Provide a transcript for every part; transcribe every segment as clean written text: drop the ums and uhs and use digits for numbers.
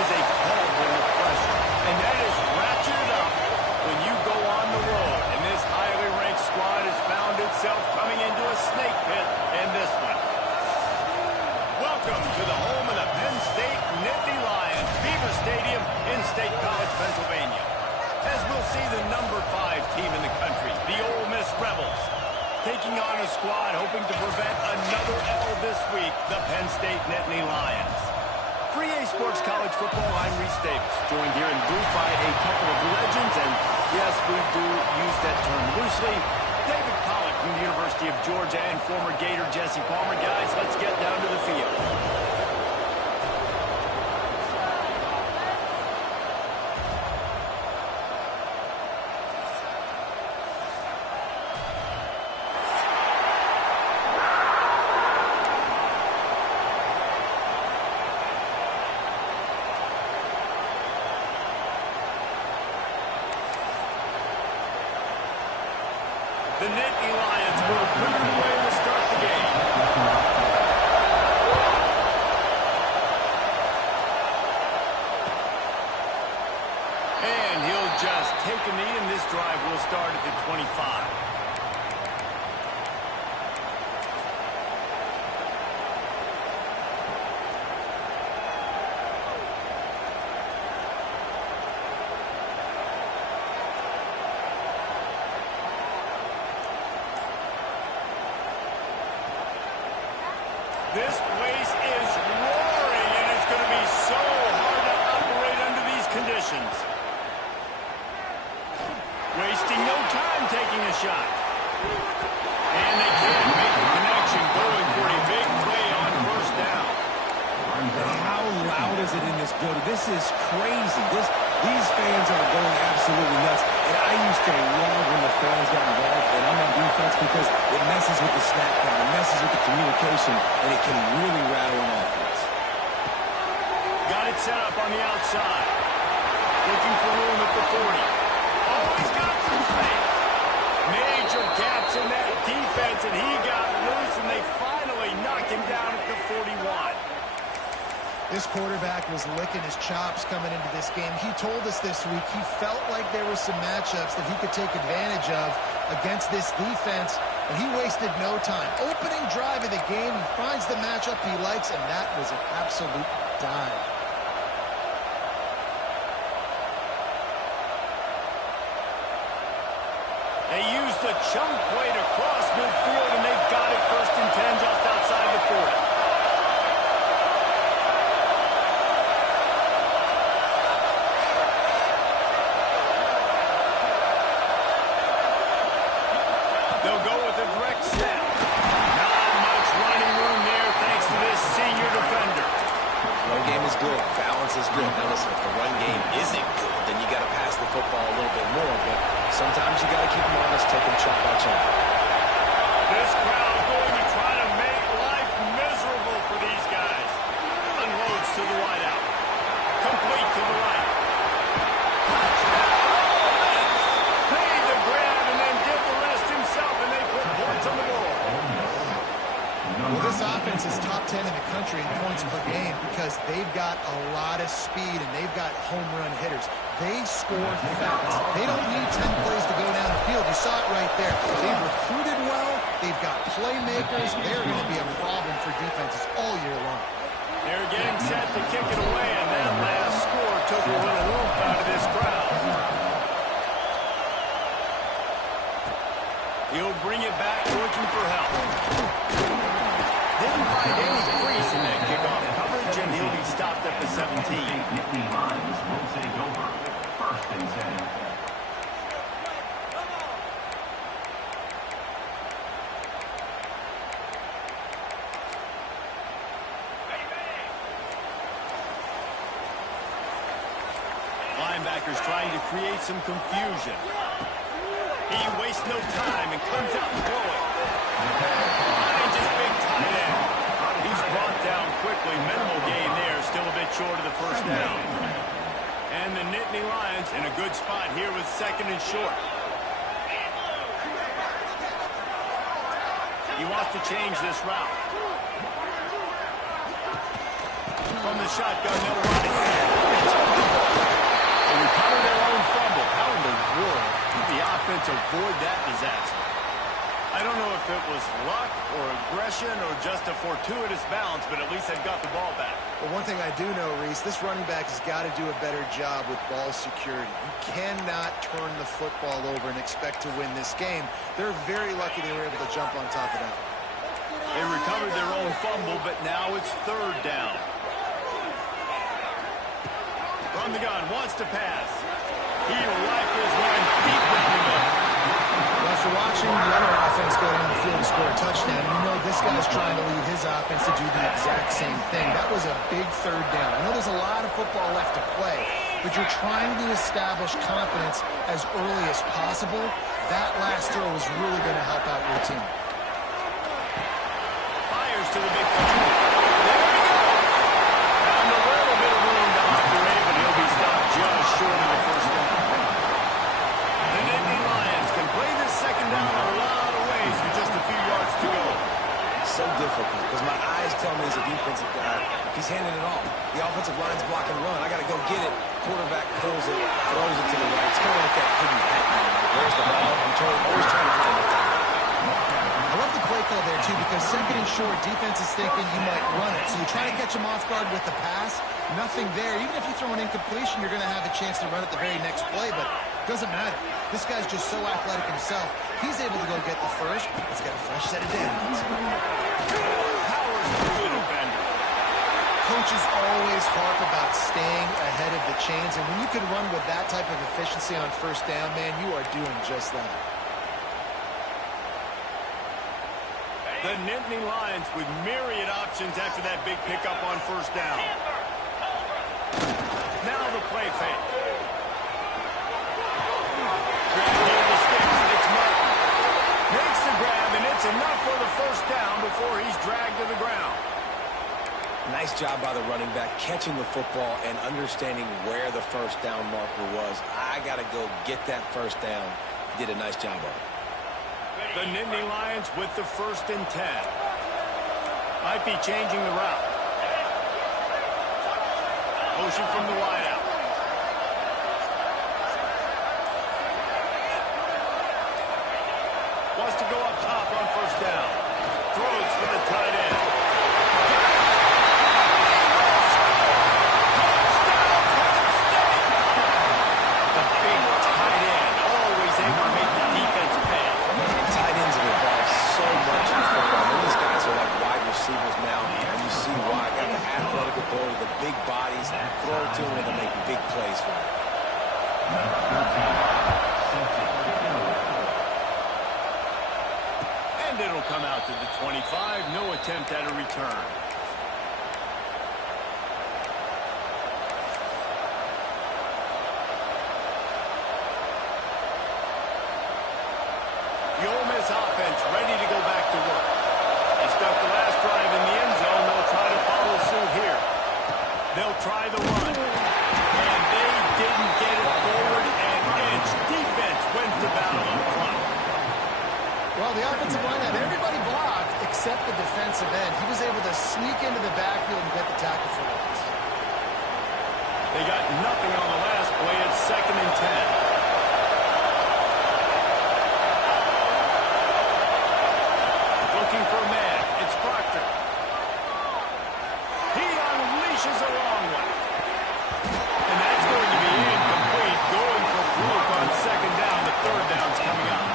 is a cauldron of pressure, and that is ratcheted up when you go on the road. And this highly ranked squad has found itself coming into a snake pit in this one. Welcome to the home of the Penn State Nittany Lions, Beaver Stadium in State College, Pennsylvania. As we'll see the number 5 team in the country, the Ole Miss Rebels, taking on a squad hoping to prevent another L this week, the Penn State Nittany Lions. For EA Sports College Football, I'm Reese Davis, joined here in booth by a couple of legends, and yes, we do use that term loosely. David Pollack from the University of Georgia and former Gator Jesse Palmer. Guys, let's get down to the field. The Nittany Lions will clear the way to start the game. And he'll just take a knee, and this drive will start at the 25. This place is roaring, and it's going to be so hard to operate under these conditions. Wasting no time taking a shot. And they can't make the connection, going for a big play on first down. How loud is it in this building? This is crazy. These fans are going absolutely nuts. And I used to love when the fans got involved, and I'm on defense because it messes with the snap count, it messes with the communication, and it can really rattle an offense. Got it set up on the outside. Looking for room at the 40. Oh, he's got some space. Major gaps in that defense, and he got loose, and they finally knocked him down at the 41. This quarterback was licking his chops coming into this game. He told us this week he felt like there were some matchups that he could take advantage of against this defense, and he wasted no time. Opening drive of the game, he finds the matchup he likes, and that was an absolute dive. They used the chunk play to cross midfield, and they got it 1st and 10 just outside the 40. They'll go with a direct snap. Not much running room there thanks to this senior defender. Run game is good. Balance is good. Now listen, if the run game isn't good, then you got to pass the football a little bit more. But sometimes you got to keep them honest, take them chunk by chunk. This crowd going to try to make life miserable for these guys. Unloads to the wideout. Complete to the right. Touchdown! Made the grab and then did the rest himself, and they put points on the board. Well, this offense is top 10 in the country in points per game because they've got a lot of speed and they've got home run hitters. They score fast. They don't need 10 plays to go down the field. You saw it right there. They've recruited well. They've got playmakers. They're going to be a problem for defenses all year long. They're getting set to kick it away, and that last score took a little whoop out of this crowd. He'll bring it back looking for help. Didn't find any crease in that kickoff coverage, and he'll be stopped at the 17. Nittany Lions will take over. 1st and 10. Linebackers trying to create some confusion. He wastes no time and comes out throwing. And just big tight end. He's brought down quickly. Minimal gain there. Still a bit short of the 1st down. And the Nittany Lions in a good spot here with 2nd and short. He wants to change this route. From the shotgun, they'll run it. Maurice, this running back has got to do a better job with ball security. You cannot turn the football over and expect to win this game. They're very lucky they were able to jump on top of that. They recovered their own fumble, but now it's third down. From the gun, wants to pass. He rifles one deep down the middle. Well, after watching the other offense go down the field and score a touchdown, you know this guy's trying to lead his offense to do the exact same thing. That was a big third down. I know there's a lot of football left to play, but you're trying to establish confidence as early as possible. That last throw is really going to help out your team. Fires to the big play. There we go. Found a little bit of room to operate, but he'll be stopped just short of the first down. The Nittany Lions can play this second down in a lot of ways with just a few yards to go. So difficult because my eyes tell me as a defensive guy, he's handing it off. The offensive line's block and run. I got to go get it. Quarterback pulls it, throws it to the right. It's kind of like that hidden hat. Where's the ball? I'm always trying to find it. I love the play call there, too, because second and short, defense is thinking you might run it. So you try to catch him off guard with the pass. Nothing there. Even if you throw an incompletion, you're going to have a chance to run it the very next play, but it doesn't matter. This guy's just so athletic himself. He's able to go get the first. Let's get a fresh set of downs. Powers through the defender. Coaches always harp about staying ahead of the chains, and when you can run with that type of efficiency on first down, man, you are doing just that. The Nittany Lions with myriad options after that big pickup on first down. Now the play fake. Grab near the sticks. It's Martin. Makes the grab, and it's enough for the first down before he's dragged to the ground. Nice job by the running back, catching the football and understanding where the first down marker was. I got to go get that first down. He did a nice job of it. The Nittany Lions with the 1st and 10. Might be changing the route. Motion from the wideout. Wants to go up top on first down. Throws for the tight end. The big tight end always able to make the defense pay. Tight ends have evolved so much in football. And these guys are like wide receivers now, and you see why. Got the athletic ability, the big bodies, throw to them and make big plays for them. And it'll come out to the 25. No attempt at a return. The Ole Miss offense ready to go back to work. They stuck the last drive in the end zone. They'll try to follow suit here. They'll try the run. And they didn't get it forward an inch. Defense wins the battle up front. Well, the offensive line had everybody blocked except the defensive end. He was able to sneak into the backfield and get the tackle for loss. They got nothing on the last play. It's 2nd and 10. Looking for a man. It's Proctor. He unleashes a long one. And that's going to be incomplete. Going for Fluke on 2nd down. The 3rd down's coming up.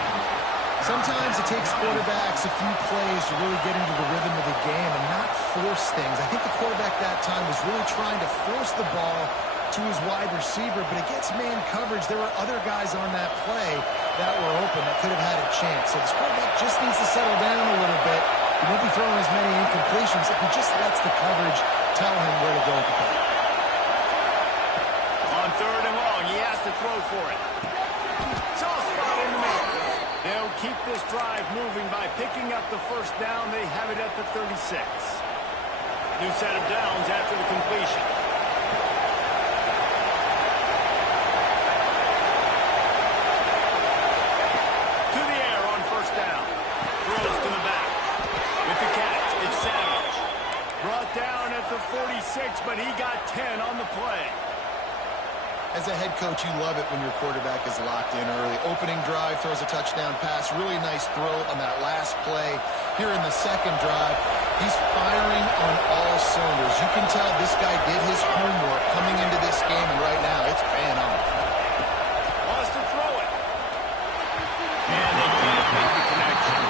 Sometimes it takes quarterbacks a few plays to really get into the rhythm of the game and not force things. I think the quarterback that time was really trying to force the ball to his wide receiver, but against man coverage, there were other guys on that play that were open that could have had a chance. So this quarterback just needs to settle down a little bit. He won't be throwing as many incompletions if he just lets the coverage tell him where to go with the ball. On 3rd and long, he has to throw for it. Soft spot in the middle. They'll keep this drive moving by picking up the first down. They have it at the 36. New set of downs after the completion. To the air on first down. Throws to the back. With the catch, it's Savage. Brought down at the 46, but he got 10 on the play. As a head coach, you love it when your quarterback is locked in early. Opening drive, throws a touchdown pass. Really nice throw on that last play. Here in the second drive, he's firing on all cylinders. You can tell this guy did his homework coming into this game, and right now it's paying off. Wants to throw it. And they can't make the connection.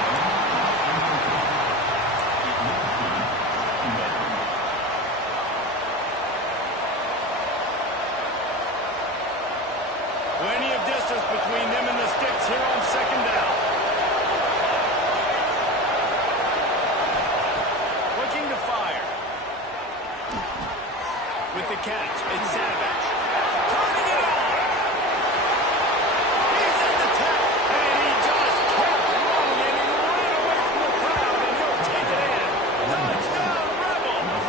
Plenty of distance between them and the sticks here on second down. Looking to fire. With the catch, it's Savage. Turning it on. He's in the tap. And he just kept running, and he ran away from the crowd, and he'll take it in. Touchdown, Rebels.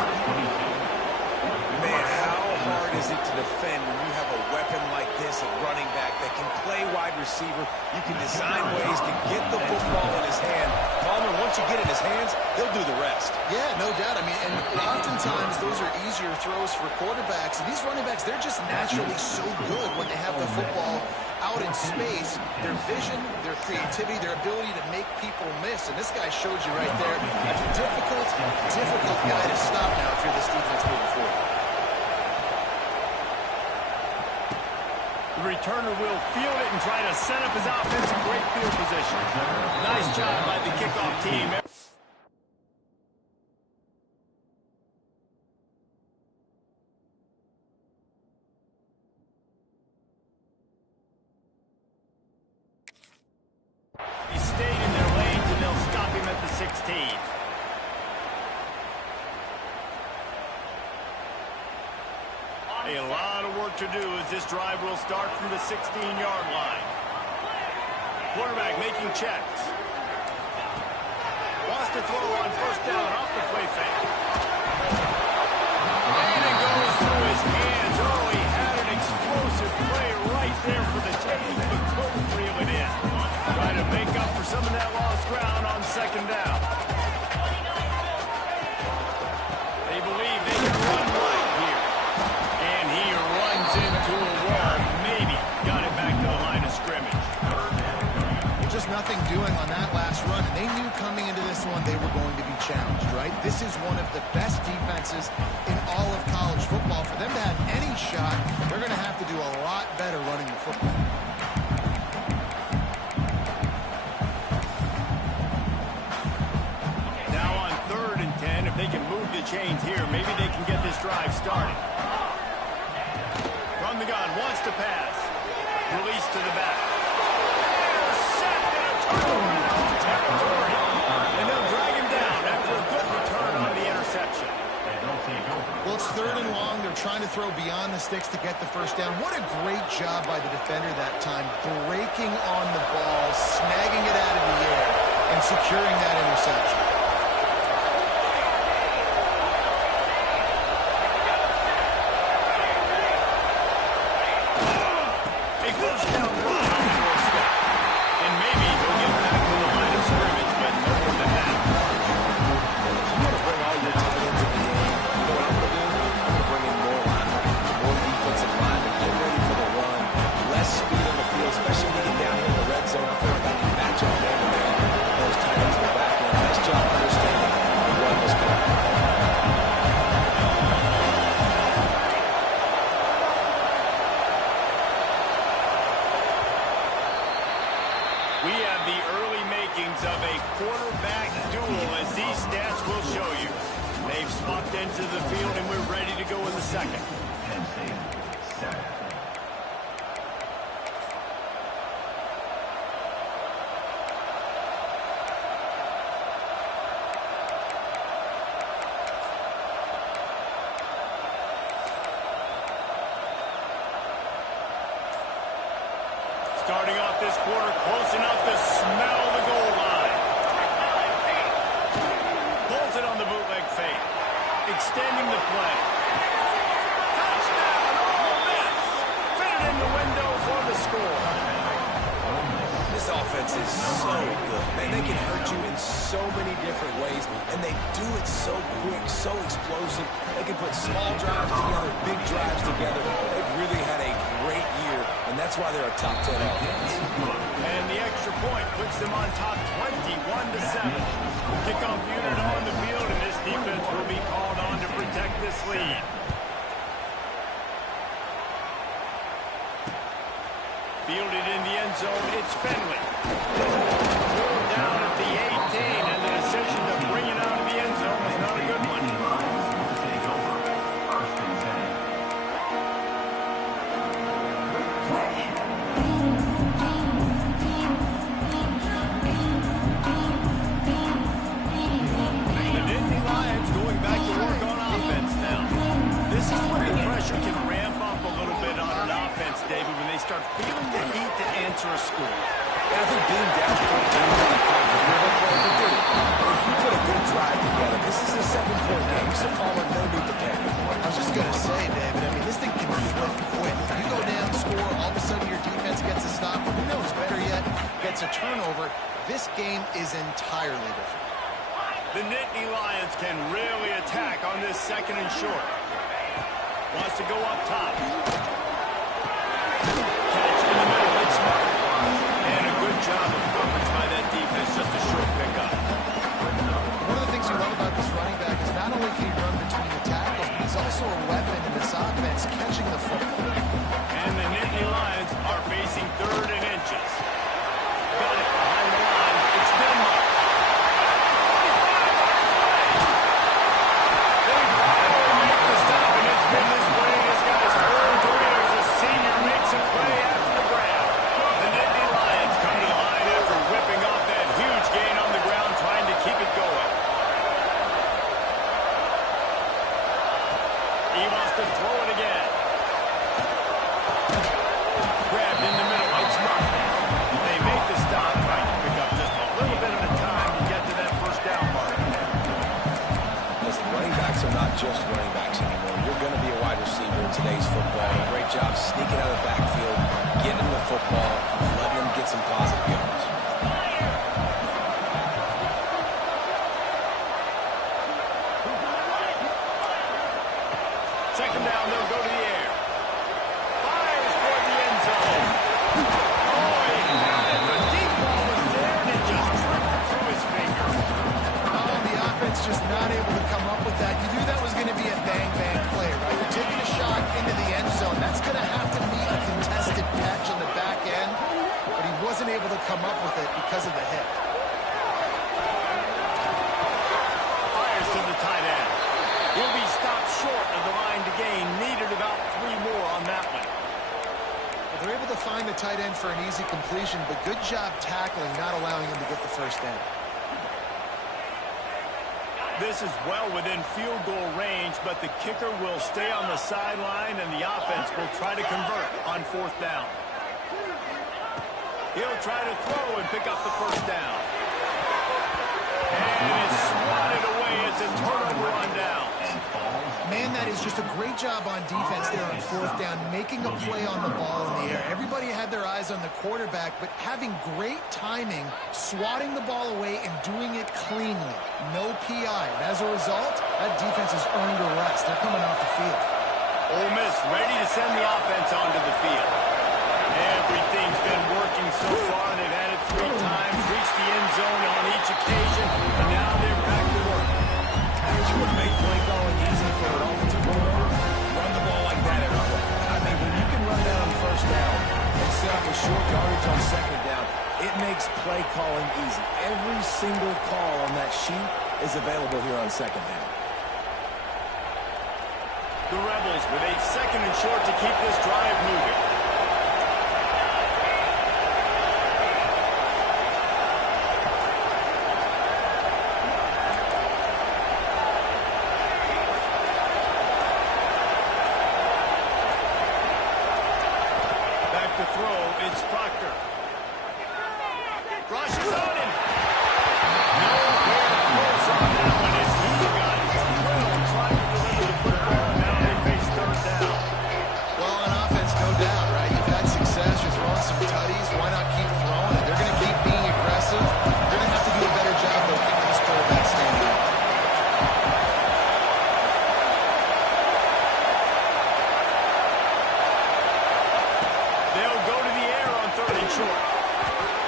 Man, how hard is it to defend when you have a weapon like this at running back that can play wide receiver? You can design ways to get the football in his hand. Palmer, once you get it in his hands, he'll do the rest. Yeah, no doubt. I mean, and oftentimes those are easier throws for quarterbacks. And these running backs, they're just naturally so good when they have the football out in space. Their vision, their creativity, their ability to make people miss. And this guy showed you right there. A difficult guy to stop now if you're this defense moving forward. The returner will field it and try to set up his offense in great field position. Nice job by the kickoff team. He stayed in their lanes, and they'll stop him at the 16. A lot of work to do as this drive will start from the 16-yard line. Quarterback making checks. Wants to throw on first down off the play fake. And it goes through his hands. Oh, he had an explosive play right there for the taking, but couldn't reel it in. Trying to make up for some of that lost ground on second down. They believe they can run right here. And he runs into a wall. Maybe got it back to the line of scrimmage. Just nothing doing on that last run. And they knew coming into this one they were going to be challenged, right? This is one of the best defenses in all of college football. For them to have any shot, they're going to have to do a lot better running the football. Now on 3rd and 10, if they can move the chains here, maybe they can get this drive started. From the gun, wants to pass. Release to the back. Sacked in a turnover territory. And they'll drag him down after a good return on the interception. Well, it's 3rd and long. They're trying to throw beyond the sticks to get the first down. What a great job by the defender that time, breaking on the ball, snagging it out of the air, and securing that interception. A first down run on the doorstep. And maybe he'll get back to the line of scrimmage, but no more than that. If you want to bring all your tight ends in the game, you know what I'm going to do? I'm going to bring in more linemen, more defensive linemen, get ready for the run, less speed on the field, especially when you get down here in the red zone. I feel like I can match up man-to-man those tight ends in the back end. Nice job understanding the run was coming. We have the early makings of a quarterback duel, as these stats will show you. They've smucked into the field, and we're ready to go in the second. Penn State, 7. Starting off this quarter close enough to smell the goal line. Pulls it on the bootleg fake. Extending the play. Touchdown, Ole Miss. Fit it in the window for the score. This offense is so good. Man, they can hurt you in so many different ways, and they do it so quick, so explosive. They can put small drives together, big drives together. They've really had a great That's why they're a top 10 offense. And the extra point puts them on top 21-7. Kickoff unit on the field, and this defense will be called on to protect this lead. Fielded in the end zone, it's Finley. Down at the 18, and the decision to bring it out of the end zone was not a good one. Take over. First and 10. The Nittany Lions going back to work on offense now. This is when the pressure can ramp up a little bit on an offense, David, when they start feeling the heat to answer a score. And I think being down 14 is really what to do. If you put a good drive together, this is a 7-point game, so Palmer, no need to panic. I was just going to say, David, I mean, this thing can flip quick. You go down, score, all of a sudden your defense gets a stop, or who knows, better yet, gets a turnover. This game is entirely different. The Nittany Lions can really attack on this second and short. Wants to go up top. Catch in the middle, it's smart. And a good job of coverage by that defense, just a short pickup. One of the things you love about this running back is not only can he run between the tackles, but he's also a weapon in this offense, catching the football. And the Nittany Lions are facing 3rd and inches. Got it behind the line. It's Denmark. They finally make the stop, and it's been this way. This guy's turned to it as a senior makes a play after the grab. The Nittany Lions come to the line after whipping off that huge gain on the ground, trying to keep it going. He wants to throw it again. Grabbed in the middle, it's Mark. They make the stop, trying to pick up just a little bit at a time to get to that first down mark. Listen, running backs are not just running backs anymore. You're going to be a wide receiver in today's football. A great job sneaking out of the backfield, getting the football, letting them get some positive yards. Second down, they'll go to the air. Fires toward the end zone. Oh, he got it. The deep ball was there, and it just drifted through his fingers. Oh, the offense just not able to come up with that. You knew that was going to be a bang-bang play, right? You're taking a shot into the end zone. That's going to have to be a contested catch on the back end, but he wasn't able to come up with it because of the hit. Fires to the tight end. He'll be stopped short of the line to gain. Needed about 3 more on that one. Well, they're able to find the tight end for an easy completion, but good job tackling, not allowing him to get the first down. This is well within field goal range, but the kicker will stay on the sideline, and the offense will try to convert on 4th down. He'll try to throw and pick up the first down. And it's swatted away. It's a turnover on down. Man, that is just a great job on defense there on 4th down, making a play on the ball in the air. Everybody had their eyes on the quarterback, but having great timing, swatting the ball away and doing it cleanly. No PI. And as a result, that defense has earned a rest. They're coming off the field. Ole Miss ready to send the offense onto the field. Everything's been working so far. They've had it 3 times, reached the end zone on each occasion, and now they're back to work. You would make play calling easy for an offensive coordinator. Run the ball like that every play. I mean, when you can run down on 1st down and set up a short yardage on 2nd down, it makes play calling easy. Every single call on that sheet is available here on 2nd down. The Rebels with a 2nd and short to keep this drive moving. To throw, it's Proctor. Rushes on him. Nowhere close on that one as he got drilled trying to deliver the football. Now they face 3rd down. Well, on offense, no doubt, right? You've had success. You're throwing some tutties. Why not keep throwing it? They're going to keep being aggressive. They're going to have to do a better job, though, keeping this quarterback standing up. They'll go to short.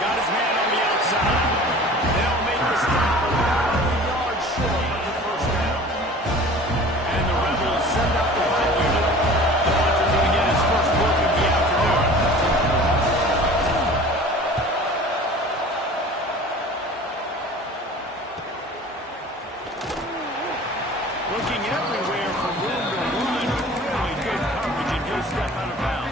Got his man on the outside. They'll make the stop a yard short of the first down. And the Rebels send out the punt unit. The punter going to get his first look of the afternoon. Looking everywhere for room to run. Really good coverage, and he'll step out of bounds.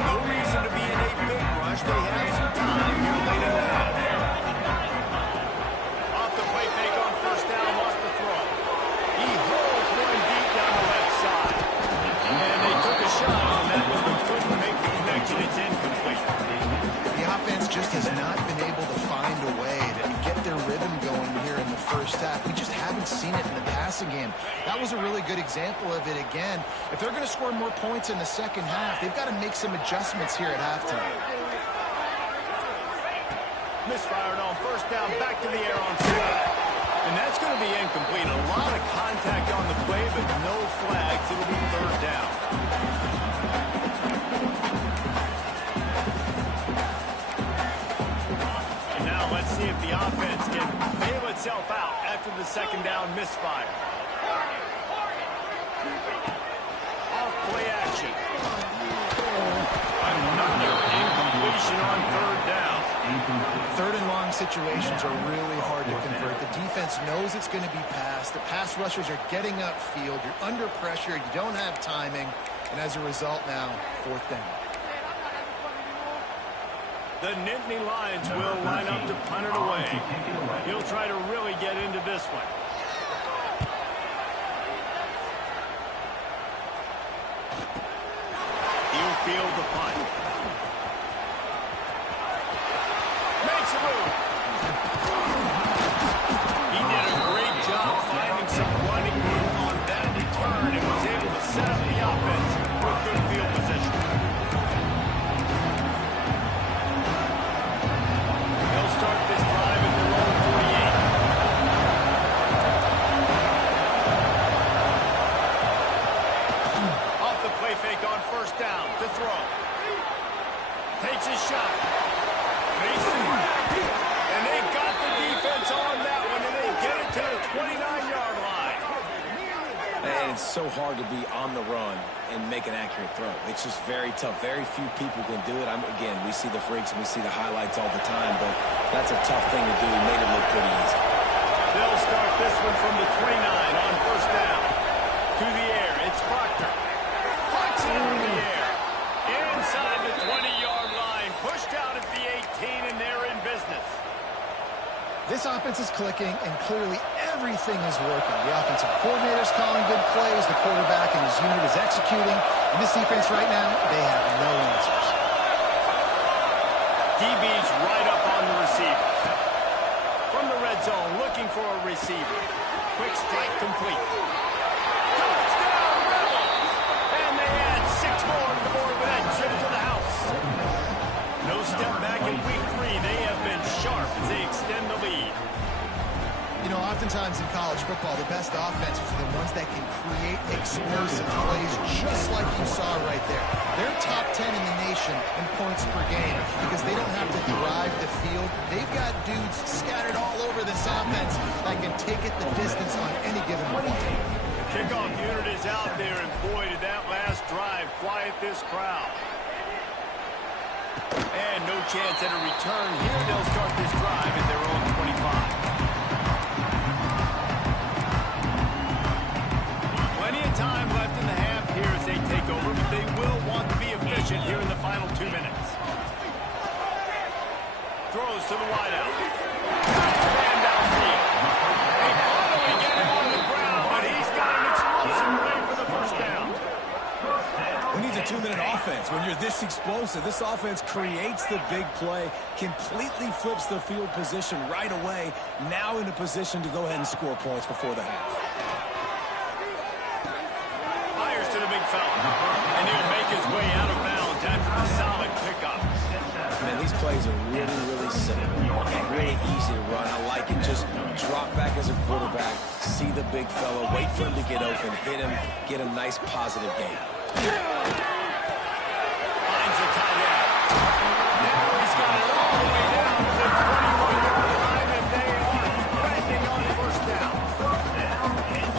No reason to be in a big rush. They have some time here late in the half. Off the play fake on first down, lost the throw. He holds one deep down the left side. And they took a shot on that one, but couldn't make the connection. It's incomplete. The offense just has not been able to find a way to get their rhythm going here in the first half. We just haven't seen it in the passing game. That was a really good example of it again. If they're going to score more points in the second half, they've got to make some adjustments here at halftime. Misfired on first down, back to the air on second. And that's going to be incomplete. A lot of contact on the play, but no flags. It'll be third down. And now let's see if the offense can bail itself out after the second down misfire. Off play action. Another incompletion on third down. Third and long situations are really hard to convert. The defense knows it's going to be passed. The pass rushers are getting upfield. You're under pressure. You don't have timing. And as a result now, fourth down. The Nittany Lions will line up to punt it away. He'll try to really get into this one. He'll field the punt. Makes a move. He did a great job finding some running room on that return and was able to set up the offense with good field position. They'll start this drive at their own 48. Off the play fake on first down to throw. Takes his shot. And they got the defense on that one, and they get it to the 29-yard line. And it's so hard to be on the run and make an accurate throw. It's just very tough. Very few people can do it. Again, we see the freaks and we see the highlights all the time, but that's a tough thing to do. He made it look pretty easy. They'll start this one from the 29 on first down. To the air, it's Proctor. Puts it in the air. Inside the 20-yard line. Pushed out at the 18, and they're in business. This offense is clicking, and clearly everything is working. The offensive coordinator's calling good plays. The quarterback and his unit is executing. And this defense right now, they have no answers. DB's right up on the receivers. From the red zone, looking for a receiver. Quick strike complete. Touchdown, Rebels! And they add 6 more to the board with that chip to the house. No step back in week 3. They have been sharp as they extend the lead. You know, oftentimes in college football, the best offenses are the ones that can create explosive plays just like you saw right there. They're top 10 in the nation in points per game because they don't have to drive the field. They've got dudes scattered all over this offense that can take it the distance on any given play. The kickoff unit is out there, and boy, did that last drive quiet this crowd. And no chance at a return here. They'll start this drive at their own 25. Plenty of time left in the half here as they take over, but they will want to be efficient here in the final 2 minutes. Throws to the wideout. Man downfield. They finally get him on the ground, but he's got an explosive play for the first down. Who needs a 2-minute offense when you're this explosive? This offense creates the big play, completely flips the field position right away, now in a position to go ahead and score points before the half. Fires to the big fella, and he'll make his way out of bounds after the solid pickup. Man, these plays are really, really simple and really easy to run. I like it. Just drop back as a quarterback, See the big fella, wait for him to get open, hit him, get a nice positive gain. Finds the tight end. Now he's got it all the way down to the 21-yard line, and they are threatening on first down.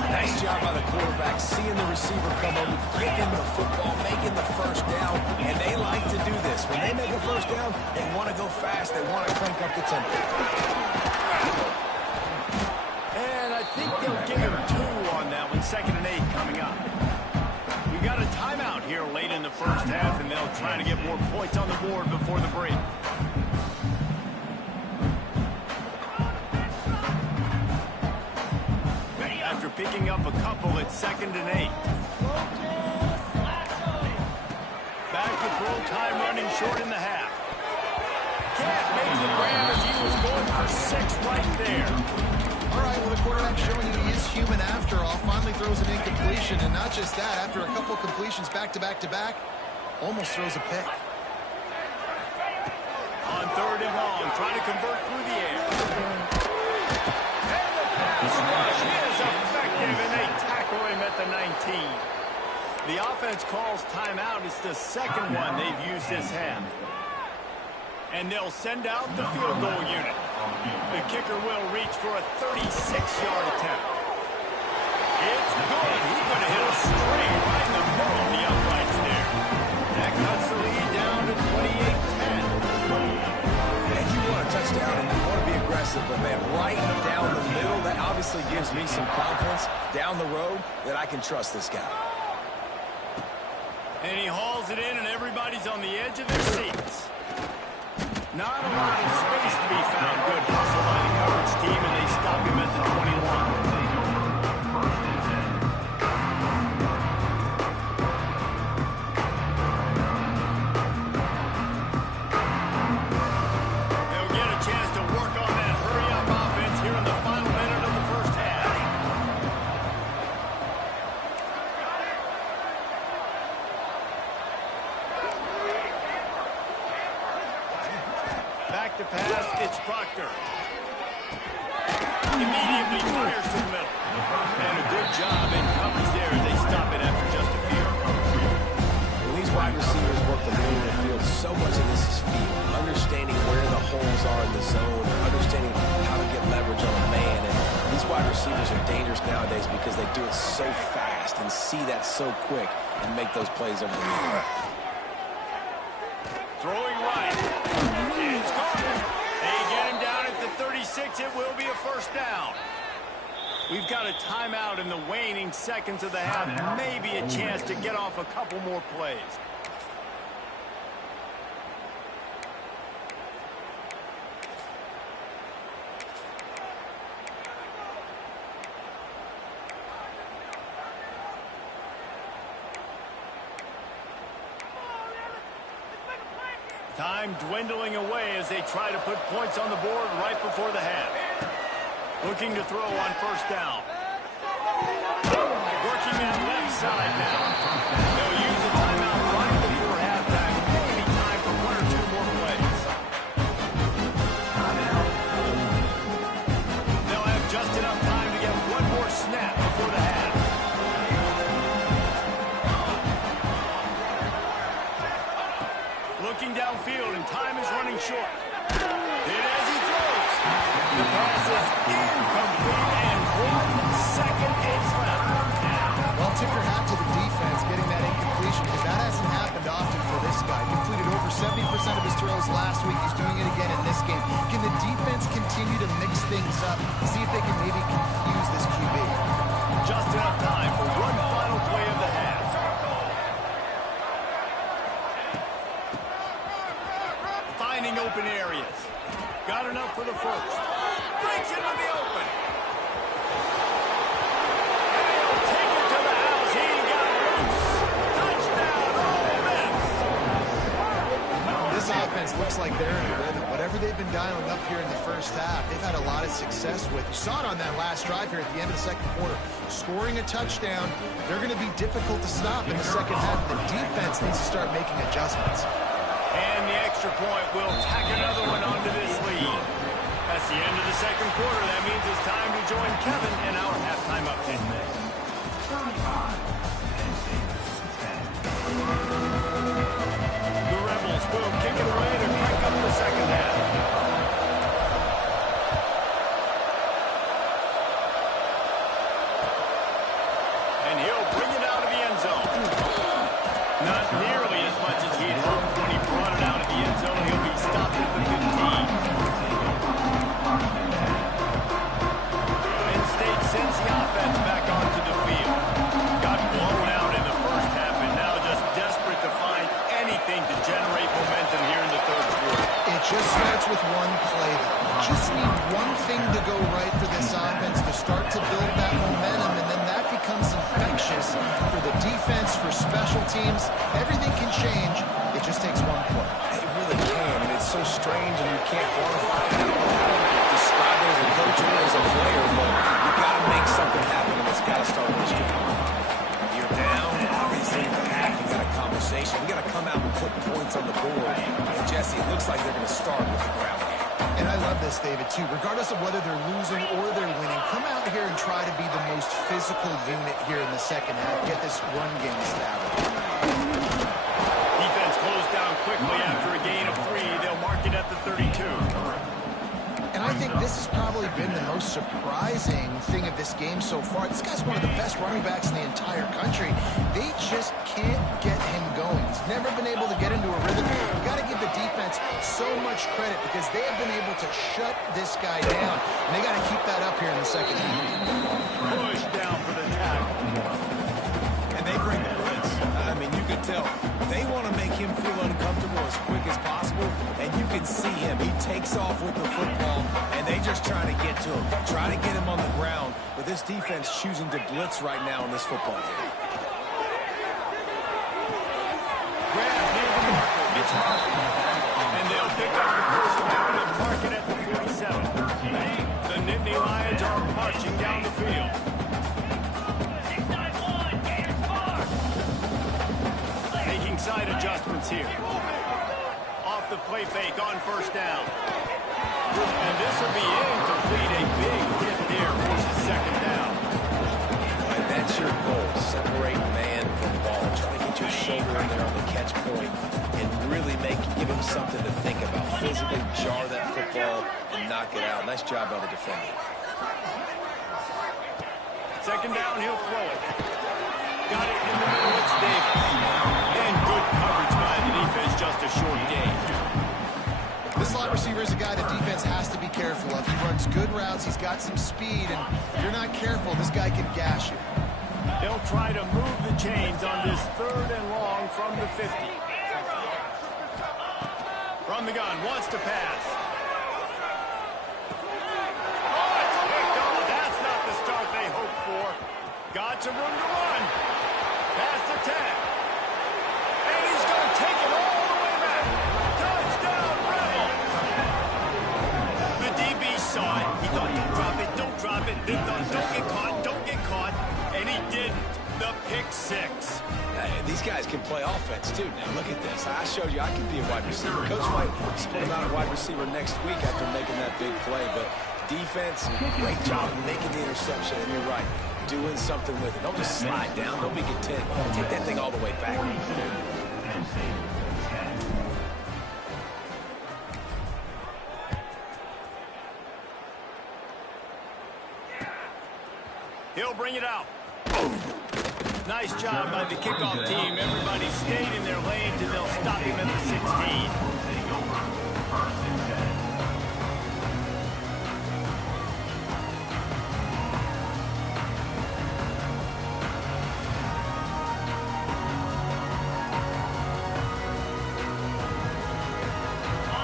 Nice job by the quarterback, seeing the receiver come over, getting the football, making the first down, and they like to do this. When they make a first down, they want to go fast, they want to crank up the tempo. And I think they'll give him 2 on that one, 2nd and 8 coming up. We got a timeout here late in the first half, and they'll try to get more points on the board before the break. After picking up a couple, it's 2nd and 8. Back to throw, time running short in the half. Can't make the grab as he was going for 6 right there. All right, well, the quarterback showing you he is human after all. Finally throws an incompletion, and not just that, after a couple completions back-to-back-to-back, almost throws a pick. On 3rd and long, trying to convert through the air. And the pass rush is effective, and they tackle him at the 19. The offense calls timeout. It's the 2nd one they've used this half. And they'll send out the field goal unit. The kicker will reach for a 36-yard attempt. It's good. He's going to hit a straight right in the middle of the uprights there. That cuts the lead down to 28-10. And you want a touchdown and you want to be aggressive, but man, right down the middle, that obviously gives me some confidence down the road that I can trust this guy. And he hauls it in, and everybody's on the edge of their seats. Not a lot of space to be found. Good hustle by the coverage team, and they stop him at the 21. They'll get a chance to work on that hurry-up offense here in the final minute of the first half. Back to pass, it's Proctor. Immediately fires to the middle. And a good job in coverage there as they stop it after just a few. When these wide receivers work the middle of the field, so much of this is feel. Understanding where the holes are in the zone, understanding how to get leverage on a man. And these wide receivers are dangerous nowadays because they do it so fast and see that so quick and make those plays over the middle. Throwing right. It's caught. They get him down at the 36. It will be a first down. We've got a timeout in the waning seconds of the half. Maybe a chance to get off a couple more plays. Time dwindling away as they try to put points on the board right before the half. Looking to throw on first down. Working that left side now. They'll use a timeout right before halftime. Maybe time for 1 or 2 more plays. They'll have just enough time to get 1 more snap before the half. Looking downfield, and time is running short. Hit as he throws. The pass is incomplete, and 1 second is left. Well, tip your hat to the defense getting that incompletion, because that hasn't happened often for this guy. Completed over 70% of his throws last week. He's doing it again in this game. Can the defense continue to mix things up, see if they can maybe confuse this QB? Just enough time for 1 final play of the half. Finding open areas. Got enough for the first. Breaks into the open. And he'll take it to the house. He got loose. Touchdown, Ole Miss. This offense looks like they're in a rhythm. Whatever they've been dialing up here in the first half, they've had a lot of success with. You saw it on that last drive here at the end of the second quarter. Scoring a touchdown, they're going to be difficult to stop in the second half. The defense needs to start making adjustments. And the extra point will tack another one onto this lead. That's the end of the second quarter. That means it's time to join Kevin in our half start to build that momentum, and then that becomes infectious for the defense, for special teams. Everything can change. It just takes one play. It really can, and it's so strange, and you can't quantify it. I don't know how to describe it as a coach or as a player, but you got to make something happen, and it's got to start with this game. You're down, obviously, in the half, you got a conversation. We got to come out and put points on the board. And Jesse, it looks like they're going to start with the ground game. And I love this, David, too. Regardless of whether they're losing or they're winning, come out here and try to be the most physical unit here in the second half. Get this run game established. Defense closed down quickly after a gain of 3. They'll mark it at the 32. And I think this has probably been the most surprising thing of this game so far. This guy's one of the best running backs in the entire country. They just can't get him going. He's never been able to get into a rhythm. You got to give the defense so much credit because they have been able to shut this guy down. And they got to keep that up here in the second half. Push down for the tackle. And they bring the blitz. I mean, you can tell they want to make him feel uncomfortable as quick as possible, and you can see him. He takes off with the football, and they just try to get to him, try to get him on the ground. But this defense choosing to blitz right now in this football game. Grab near the marker. It's marked. And they'll pick up the first down and mark it at the 47. The Nittany Lions are marching down the field. Making side adjustments here. Off the play fake on first down. And this will be incomplete. A big hit there forces second down. And that's your goal. Separate man from ball. Try to get your shoulder in there on the catch point and really give him something to think about. Physically jar that football and knock it out. Nice job by the defender. Second down, he'll throw it. Got it in the middle. It's Davis. And good coverage by the defense. Just a short gain. This slot receiver is a guy the defense has to be careful of. He runs good routes. He's got some speed. And if you're not careful, this guy can gash you. They'll try to move the chains on this 3rd and long from the 50. From the gun, wants to pass. Oh, it's picked off. That's not the start they hoped for. Got some room to run. Past the 10. And he's going to take it all the way back. Touchdown, Rebels. The DB saw it. He thought, don't drop it, don't drop it. Then thought, don't get caught, don't get caught. And he didn't. The pick 6. Hey, these guys can play offense, too. Now, look at this. I showed you I can be a wide receiver. Coach might split him out at wide receiver next week after making that big play. But defense, great job making the interception. And you're right, doing something with it. Don't just slide down. Don't be content. Take that thing all the way back. He'll bring it out. Nice job by the kickoff team. Everybody stayed in their lanes, and they'll stop him at the 16.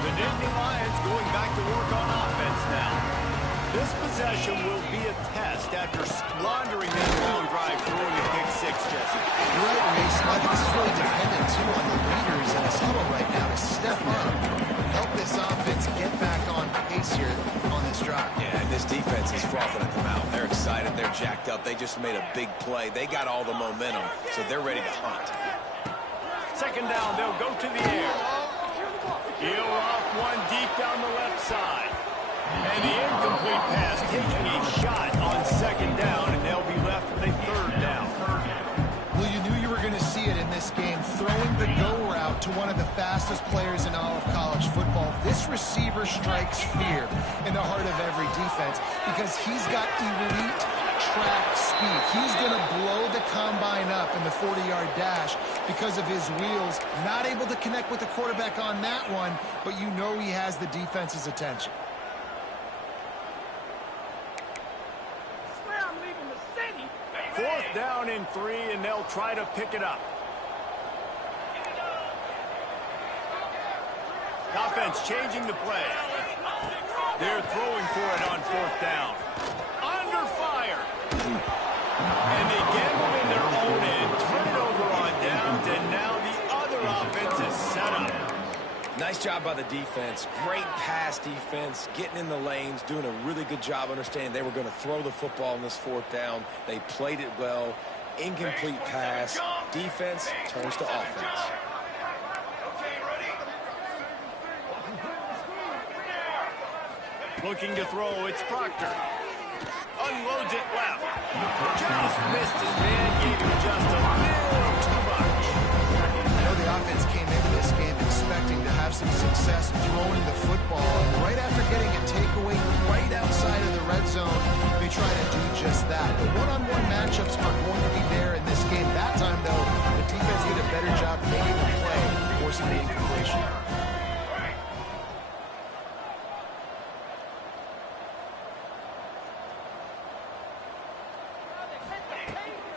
The Nittany Lions going back to work on offense now. This possession will be a test after squandering that long drive throwing a pick 6, Jesse. You're right, Reese. I think this is really dependent, too, on the leaders in this huddle right now to step up and help this offense get back on pace here on this drive. Yeah, and this defense is frothing at the mouth. They're excited. They're jacked up. They just made a big play. They got all the momentum, so they're ready to hunt. Second down, they'll go to the air. He'll off one deep down the left side. And the incomplete pass taking a shot on second down, and they'll be left with a 3rd down. Well, you knew you were going to see it in this game. Throwing the go route to one of the fastest players in all of college football. This receiver strikes fear in the heart of every defense because he's got elite track speed. He's going to blow the combine up in the 40-yard dash because of his wheels. Not able to connect with the quarterback on that one, but you know he has the defense's attention. Fourth down and 3, and they'll try to pick it up. Offense changing the play. They're throwing for it on 4th down. Under 5. Nice job by the defense. Great pass defense, getting in the lanes, doing a really good job understanding they were going to throw the football in this fourth down. They played it well. Incomplete pass. Defense turns to offense. Looking to throw, it's Proctor. Unloads it left. Just missed his man, gave him just a little too much. I know the offense came into this game expecting to have some success throwing the football. And right after getting a takeaway right outside of the red zone, they try to do just that. The one-on-one matchups are going to be there in this game. That time, though, the defense did a better job making the play, forcing the incompletion.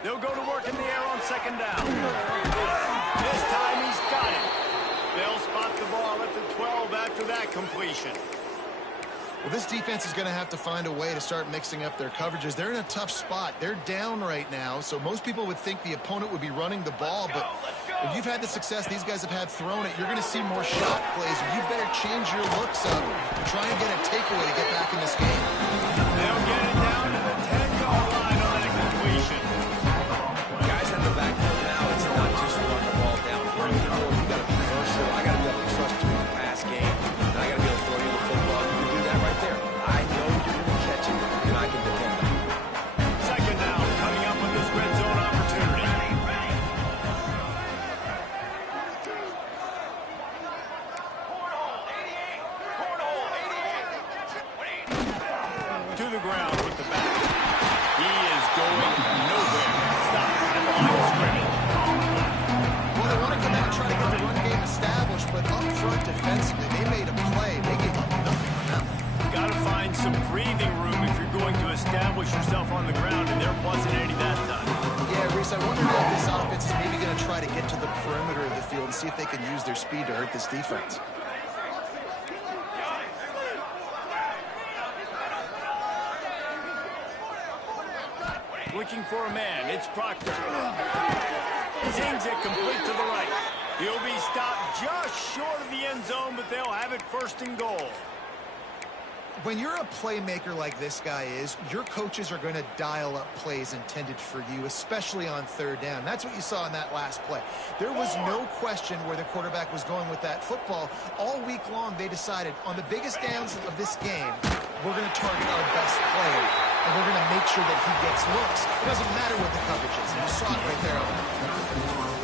They'll go to work in the air on second down. This time he's got it. They'll spot the ball at the 12 after that completion. Well, this defense is going to have to find a way to start mixing up their coverages. They're in a tough spot. They're down right now, so most people would think the opponent would be running the ball, but if you've had the success these guys have had throwing it, you're going to see more shot plays. You better change your looks up and try and get a takeaway to get back in this game. They'll get it down to the 10-yard line on that completion. Guys at the backfield now, it's not just run the ball down here anymore. You got to be versatile. I got to be able to trust you in the pass game, and I got to be able to throw you the football. You can do that right there. I know you're going to catch it, and I can depend on it. Second down, coming up with this red zone opportunity. To the ground with the back. He is going nowhere. Stop at the line of scrimmage. Well, they want to come out and try to get the run game established, but up front defensively, they made a play. They gave up nothing on that one. Got to find some breathing room if you're going to establish yourself on the ground, and there wasn't any that time. Yeah, Reese, I wonder if this offense is maybe going to try to get to the perimeter of the field and see if they can use their speed to hurt this defense. Looking for a man, it's Proctor. Zings it complete to the right. He'll be stopped just short of the end zone, but they'll have it first and goal. When you're a playmaker like this guy is, your coaches are going to dial up plays intended for you, especially on third down. That's what you saw in that last play. There was no question where the quarterback was going with that football. All week long, they decided on the biggest downs of this game, we're going to target our best player, and we're going to make sure that he gets looks. It doesn't matter what the coverage is. You saw it right there on the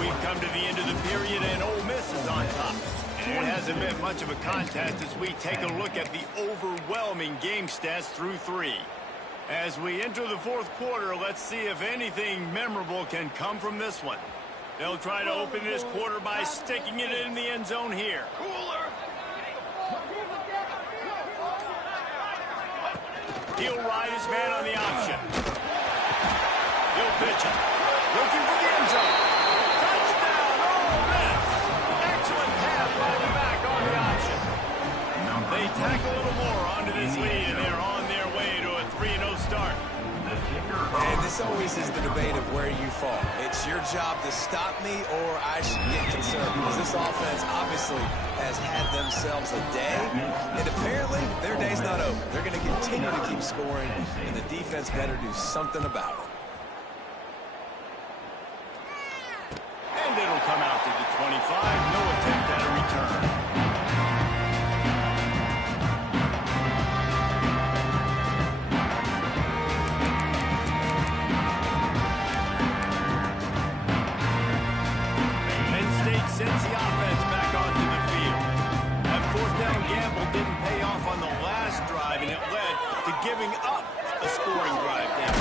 We've come to the end of the period, and Ole Miss is on top. And it hasn't been much of a contest as we take a look at the overwhelming game stats through 3. As we enter the fourth quarter, let's see if anything memorable can come from this one. They'll try to open this quarter by sticking it in the end zone here. He'll ride his man on the option. He'll pitch it. Looking for the end zone. Touchdown, Ole Miss. Excellent pass by the back on the option. They tack a little more onto this lead, and they're on their way to a 3-0 start. And this always is the debate of where you fall. It's your job to stop me, or I should get concerned, because this offense obviously has had themselves a day, and apparently their day's not over. They're going to continue to keep scoring, and the defense better do something about it. And it'll come out to the 25. No attempt at a return. Sends the offense back onto the field. That fourth down gamble didn't pay off on the last drive, and it led to giving up a scoring drive down.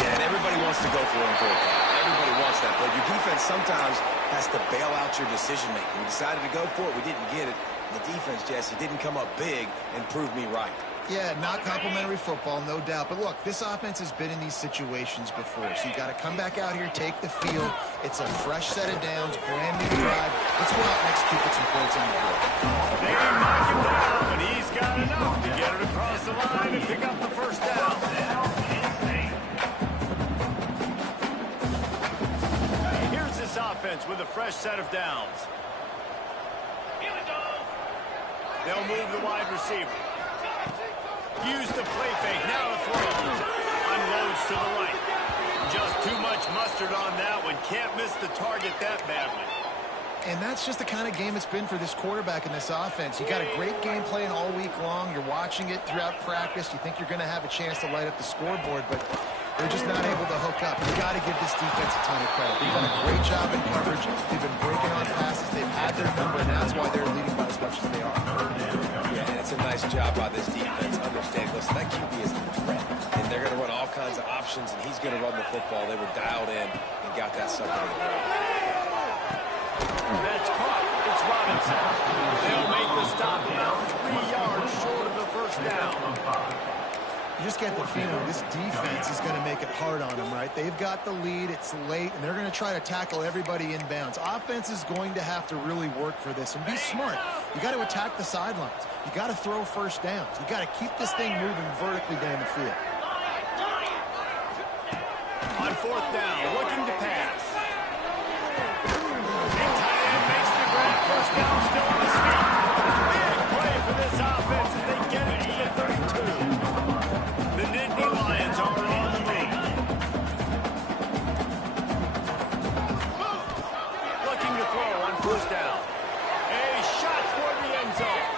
Yeah, and everybody wants to go for it on fourth down. Everybody wants that, but your defense sometimes has to bail out your decision-making. We decided to go for it. We didn't get it. The defense, Jesse, didn't come up big and prove me right. Yeah, not complimentary football, no doubt. But look, this offense has been in these situations before. So you got to come back out here, take the field. It's a fresh set of downs, brand new drive. Let's go out and execute, put some points on the board. They knock him down, and he's got enough to get it across the line and pick up the first down. Here's this offense with a fresh set of downs. They'll move the wide receiver. Use the play fake. Now to throw. Unloads to the right. Just too much mustard on that one. Can't miss the target that badly. And that's just the kind of game it's been for this quarterback in this offense. You got a great game plan all week long. You're watching it throughout practice. You think you're going to have a chance to light up the scoreboard, but they're just not able to hook up. You got to give this defense a ton of credit. They've done a great job in coverage. They've been breaking on passes. They've had their number, and that's why they're leading by as much as they are. Yeah, and it's a nice job by this defense. Understand, listen, that QB is a threat, and they're going to run all kinds of options, and he's going to run the football. They were dialed in and got that sucker to the ground. That's caught. It's Robinson. They'll make the stop about 3 yards short of the first down. You just get the feeling this defense is going to make it hard on them, right? They've got the lead. It's late, and they're going to try to tackle everybody inbounds. Offense is going to have to really work for this and be smart. You got to attack the sidelines. You got to throw first downs. You got to keep this thing moving vertically down the field. On fourth down, looking to pass. First down, still on his feet. Big play for this offense as they get it to the 32. The Nittany Lions are on the move. Looking to throw on first down. A shot toward the end zone.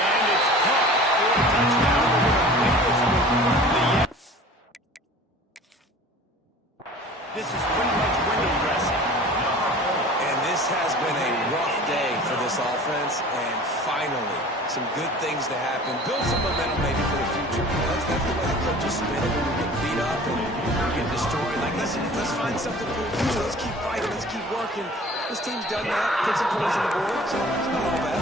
And it's caught for a touchdown. This is pretty much window dressing. This has been a rough day for this offense, and finally, some good things to happen. Build some momentum maybe for the future. That's the way the coaches spin it when you get beat up and you get destroyed. Like, let's find something for the future. Let's keep fighting. Let's keep working. This team's done that. Put some points on the board, so it's not all bad.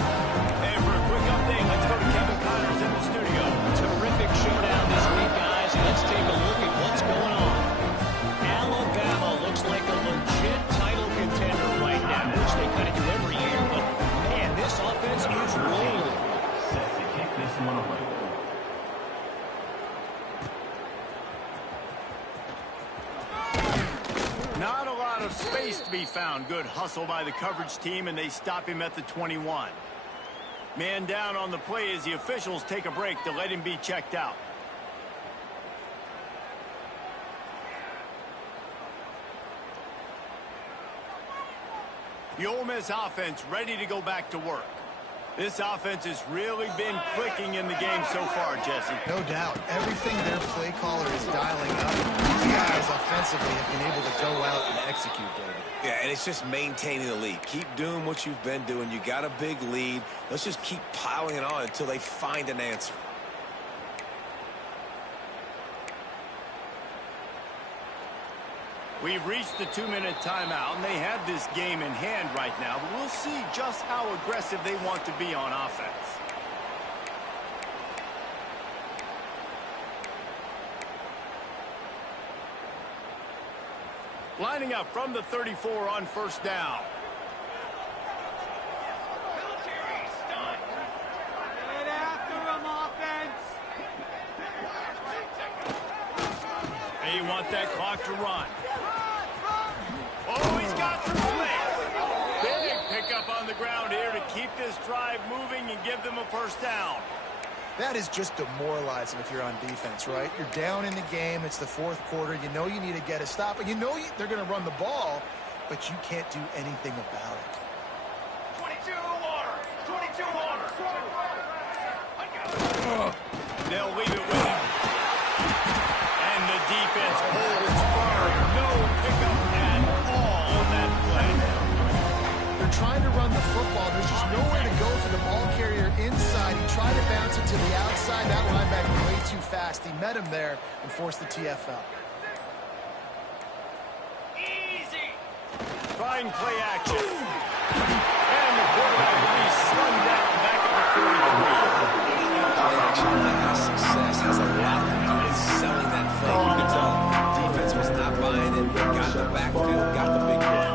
And for a quick update, let's go to Kevin Connors in the studio. Terrific showdown this week, guys. Let's take a look at what's going on. Alabama looks like a legit title contender right now, which they kind of do every year, but man, this offense is rolling. Set to kick this one away. Not a lot of space to be found. Good hustle by the coverage team, and they stop him at the 21. Man down on the play as the officials take a break to let him be checked out. The Ole Miss offense ready to go back to work. This offense has really been clicking in the game so far, Jesse. No doubt. Everything their play caller is dialing up. These guys offensively have been able to go out and execute, David. Yeah, and it's just maintaining the lead. Keep doing what you've been doing. You got a big lead. Let's just keep piling it on until they find an answer. We've reached the 2-minute timeout, and they have this game in hand right now, but we'll see just how aggressive they want to be on offense. Lining up from the 34 on first down. They want that clock to run. Oh, he's got some space. Big pickup on the ground here to keep this drive moving and give them a first down. That is just demoralizing if you're on defense, right? You're down in the game. It's the fourth quarter. You know you need to get a stop, and you know they're going to run the ball, but you can't do anything about it. 22 water. 22 water. They'll leave it with him. And the defense holds firm. No pickup at all on that play. They're trying to run the football. There's just nowhere to go for the ball carrier inside. He tried to bounce it to the outside. That linebacker way too fast. He met him there and forced the TFL. Easy. Trying play action. And the quarterback will be slung down back at the 33. Play action that has success has a lot to do with selling that thing. You can tell defense was not buying it. Got the backfield, got the big play.